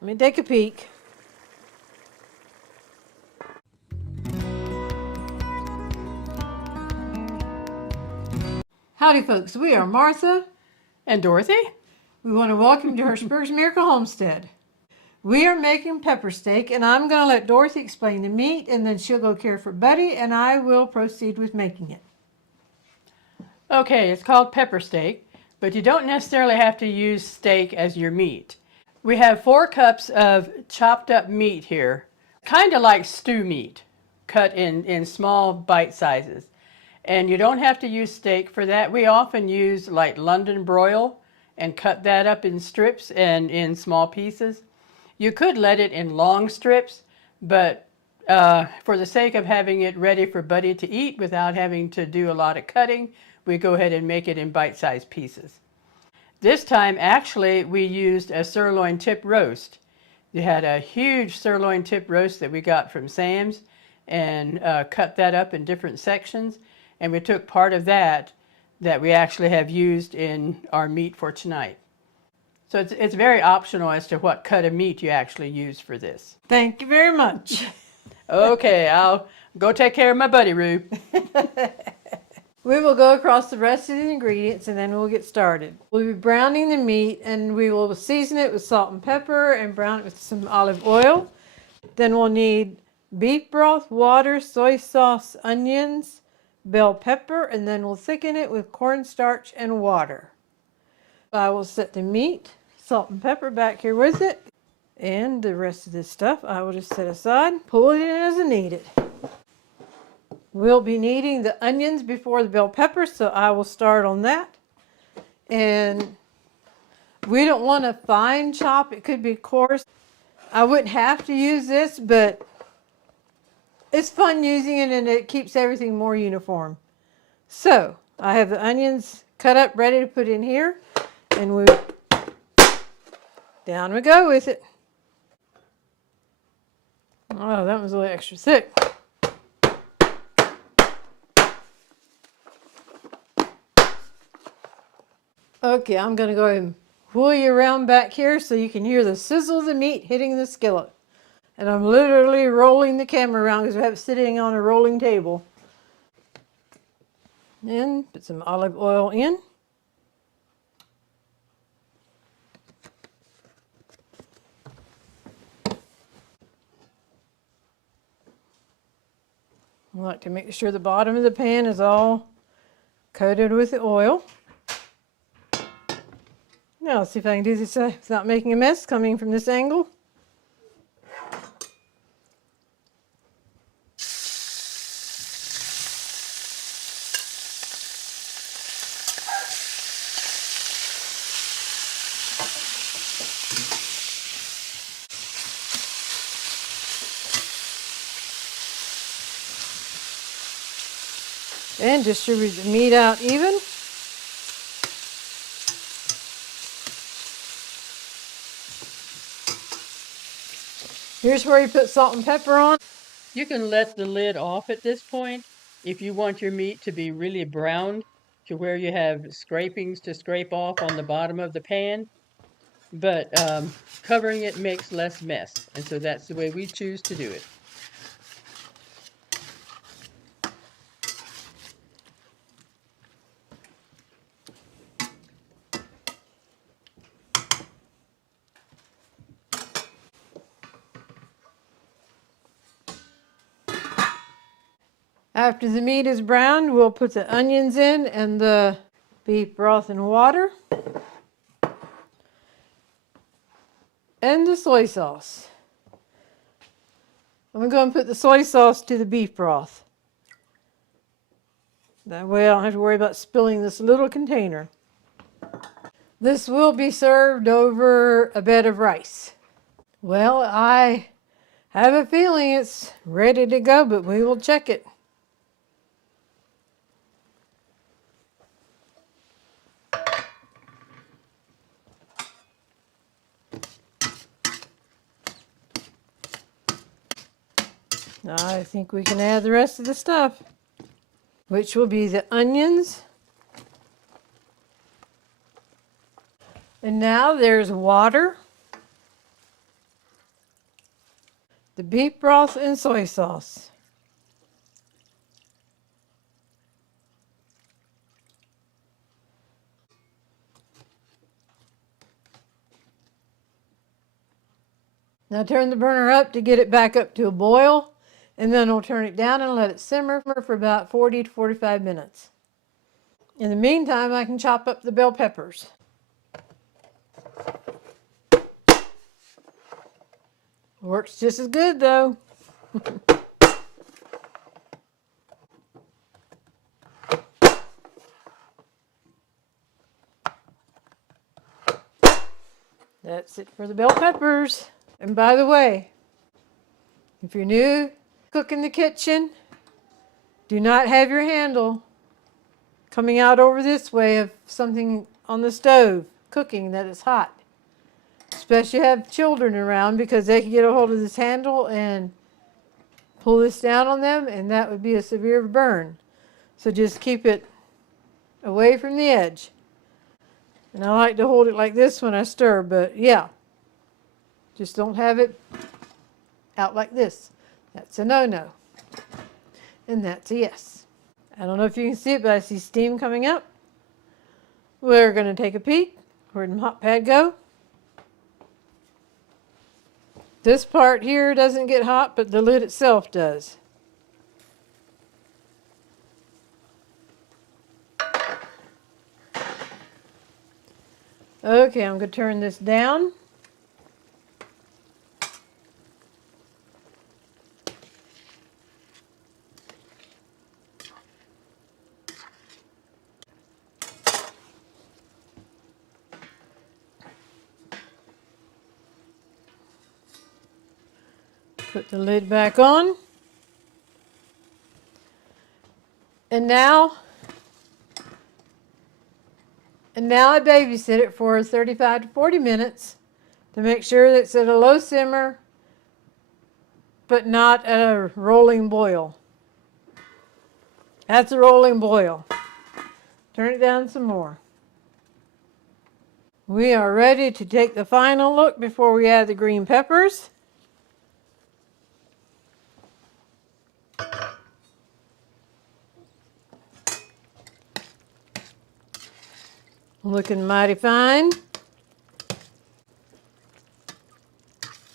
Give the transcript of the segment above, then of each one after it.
Let me take a peek. Howdy folks, we are Martha And Dorothy? We want to welcome you to Hirschberg's Miracle Homestead. We are making pepper steak, and I'm going to let Dorothy explain the meat, and then she'll go care for Buddy, and I will proceed with making it. Okay, it's called pepper steak, but you don't necessarily have to use steak as your meat. We have 4 cups of chopped up meat here, kind of like stew meat, cut in small bite sizes. And you don't have to use steak for that. We often use like London broil and cut that up in strips and in small pieces. You could let it in long strips, but for the sake of having it ready for Buddy to eat without having to do a lot of cutting, we go ahead and make it in bite-sized pieces. This time, actually, we used a sirloin tip roast. We had a huge sirloin tip roast that we got from Sam's and cut that up in different sections. And we took part of that we actually have used in our meat for tonight. So it's very optional as to what cut of meat you actually use for this. Thank you very much. Okay, I'll go take care of my buddy, Roo. We will go across the rest of the ingredients and then we'll get started. We'll be browning the meat and we will season it with salt and pepper and brown it with some olive oil. Then we'll need beef broth, water, soy sauce, onions, bell pepper, and then we'll thicken it with cornstarch and water. I will set the meat, salt and pepper back here with it, and the rest of this stuff I will just set aside, pull it in as I need it. We'll be needing the onions before the bell pepper, so I will start on that. And we don't want a fine chop, it could be coarse. I wouldn't have to use this, but it's fun using it and it keeps everything more uniform. So I have the onions cut up ready to put in here, and down we go with it. Oh, that was a little extra thick. Okay, I'm going to go ahead and pull you around back here so you can hear the sizzle of the meat hitting the skillet. And I'm literally rolling the camera around because we have it sitting on a rolling table. And put some olive oil in. I like to make sure the bottom of the pan is all coated with the oil. Now let's see if I can do this without making a mess coming from this angle. And distribute the meat out even. Here's where you put salt and pepper on. You can let the lid off at this point if you want your meat to be really browned to where you have scrapings to scrape off on the bottom of the pan. But covering it makes less mess, and so that's the way we choose to do it. After the meat is browned, we'll put the onions in and the beef broth and water. And the soy sauce. I'm going to put the soy sauce to the beef broth. That way I don't have to worry about spilling this little container. This will be served over a bed of rice. Well, I have a feeling it's ready to go, but we will check it. I think we can add the rest of the stuff, which will be the onions. And now there's water. the beef broth and soy sauce. Now turn the burner up to get it back up to a boil, and then we'll turn it down and let it simmer for about 40 to 45 minutes. In the meantime, I can chop up the bell peppers. Works just as good though. That's it for the bell peppers. And by the way, if you're new, cook in the kitchen, do not have your handle coming out over this way of something on the stove cooking that is hot. Especially have children around, because they can get a hold of this handle and pull this down on them, and that would be a severe burn. So just keep it away from the edge. And I like to hold it like this when I stir, but yeah, just don't have it out like this. That's a no-no. And that's a yes. I don't know if you can see it, but I see steam coming up. We're going to take a peek. Where'd the hot pad go? This part here doesn't get hot, but the lid itself does. Okay, I'm going to turn this down. Put the lid back on. And now I babysit it for 35 to 40 minutes to make sure that it's at a low simmer, but not at a rolling boil. That's a rolling boil. Turn it down some more. We are ready to take the final look before we add the green peppers. Looking mighty fine.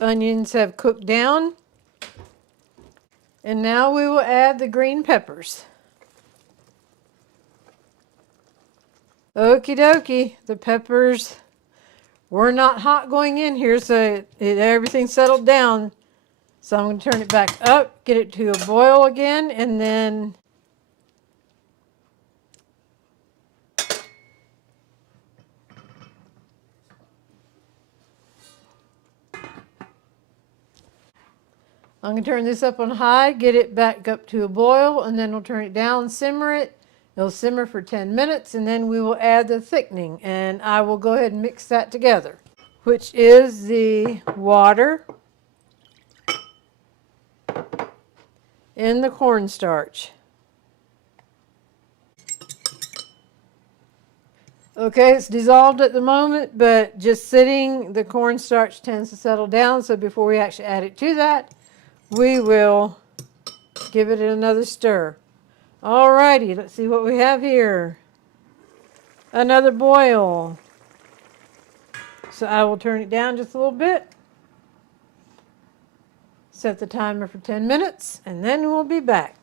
Onions have cooked down. And now we will add the green peppers. Okie dokie, the peppers were not hot going in here, so everything settled down. So I'm going to turn it back up, get it to a boil again, and then I'm going to turn this up on high, get it back up to a boil, and then we'll turn it down, simmer it. It'll simmer for 10 minutes, and then we will add the thickening, and I will go ahead and mix that together, which is the water and the cornstarch. Okay, it's dissolved at the moment, but just sitting, the cornstarch tends to settle down, so before we actually add it to that, we will give it another stir. Alrighty, let's see what we have here. Another boil. So I will turn it down just a little bit. Set the timer for 10 minutes, and then we'll be back.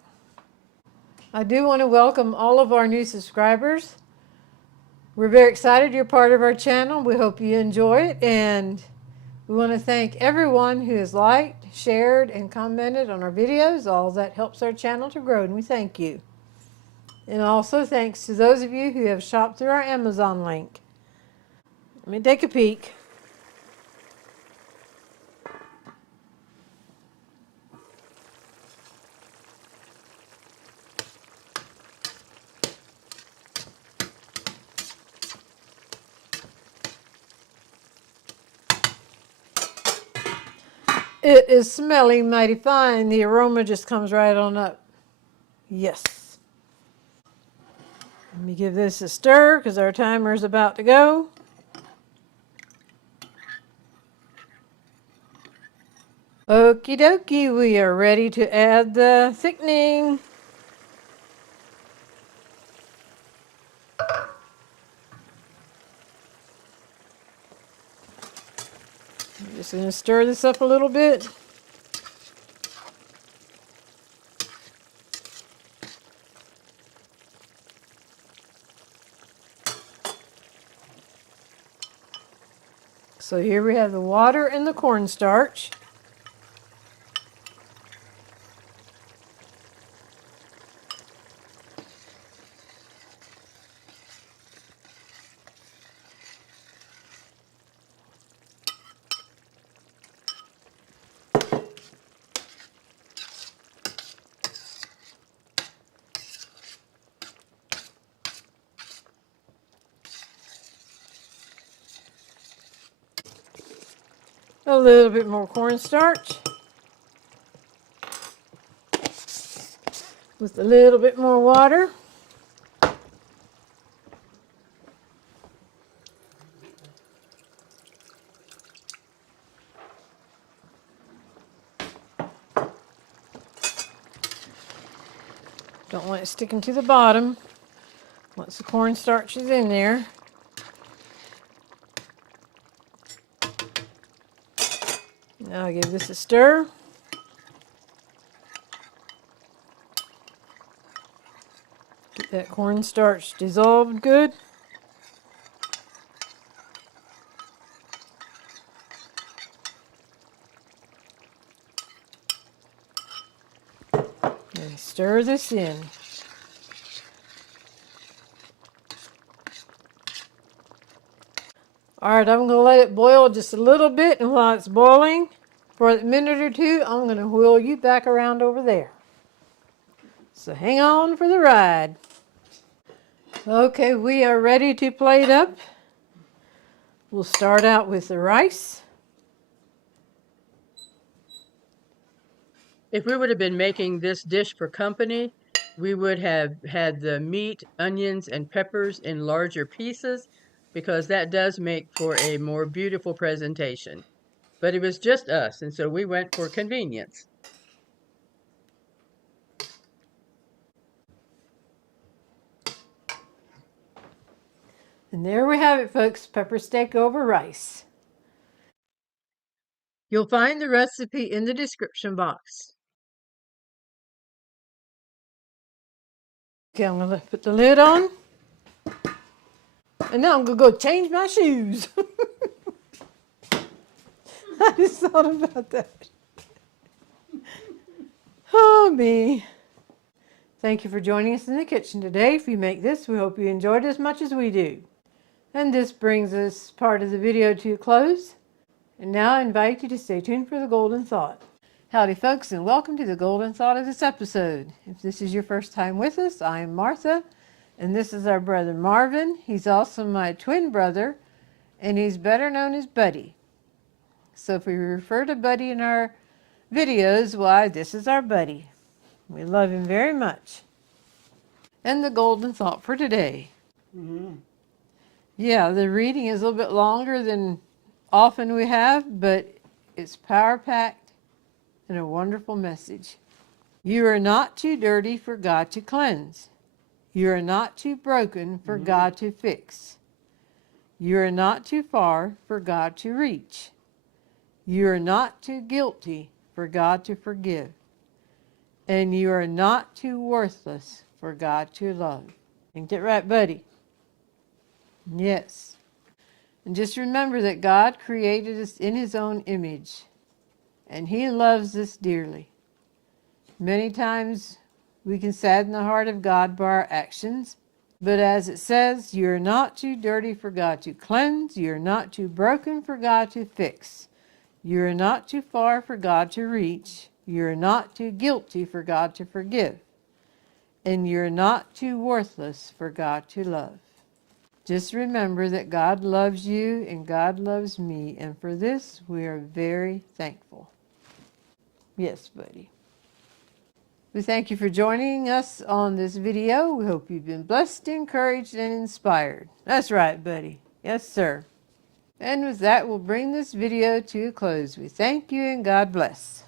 I do want to welcome all of our new subscribers. We're very excited you're part of our channel. We hope you enjoy it, and we want to thank everyone who has liked, shared, and commented on our videos. All that helps our channel to grow, and we thank you. And also thanks to those of you who have shopped through our Amazon link. Let me take a peek. It is smelling mighty fine. The aroma just comes right on up. Yes. Let me give this a stir because our timer is about to go. Okie dokie, we are ready to add the thickening. I'm just going to stir this up a little bit. So here we have the water and the cornstarch. A little bit more cornstarch. With a little bit more water. Don't want it sticking to the bottom once the cornstarch is in there. Now I'll give this a stir. Get that cornstarch dissolved good. And stir this in. Alright, I'm going to let it boil just a little bit, and while it's boiling, for a minute or two, I'm going to wheel you back around over there. So hang on for the ride. Okay, we are ready to plate up. We'll start out with the rice. If we would have been making this dish for company, we would have had the meat, onions, and peppers in larger pieces because that does make for a more beautiful presentation. But it was just us, and so we went for convenience. And there we have it, folks, pepper steak over rice. You'll find the recipe in the description box. Okay, I'm going to put the lid on. And now I'm going to go change my shoes. I just thought about that. Oh, me. Thank you for joining us in the kitchen today. If you make this, we hope you enjoyed it as much as we do. And this brings this part of the video to a close. And now I invite you to stay tuned for the Golden Thought. Howdy folks, and welcome to the Golden Thought of this episode. If this is your first time with us, I am Martha, and this is our brother Marvin. He's also my twin brother, and he's better known as Buddy. So if we refer to Buddy in our videos, why, this is our Buddy. We love him very much. And the Golden Thought for today. Yeah, the reading is a little bit longer than often we have, but it's power-packed and a wonderful message. You are not too dirty for God to cleanse. You are not too broken for God to fix. You are not too far for God to reach. You are not too guilty for God to forgive. And you are not too worthless for God to love. Ain't that right, buddy? Yes. And just remember that God created us in His own image, and He loves us dearly. Many times we can sadden the heart of God by our actions, but as it says, you're not too dirty for God to cleanse, you're not too broken for God to fix, you're not too far for God to reach, you're not too guilty for God to forgive, and you're not too worthless for God to love. Just remember that God loves you and God loves me, and for this we are very thankful. Yes, buddy. We thank you for joining us on this video. We hope you've been blessed, encouraged, and inspired. That's right, buddy. Yes, sir. And with that, we'll bring this video to a close. We thank you and God bless.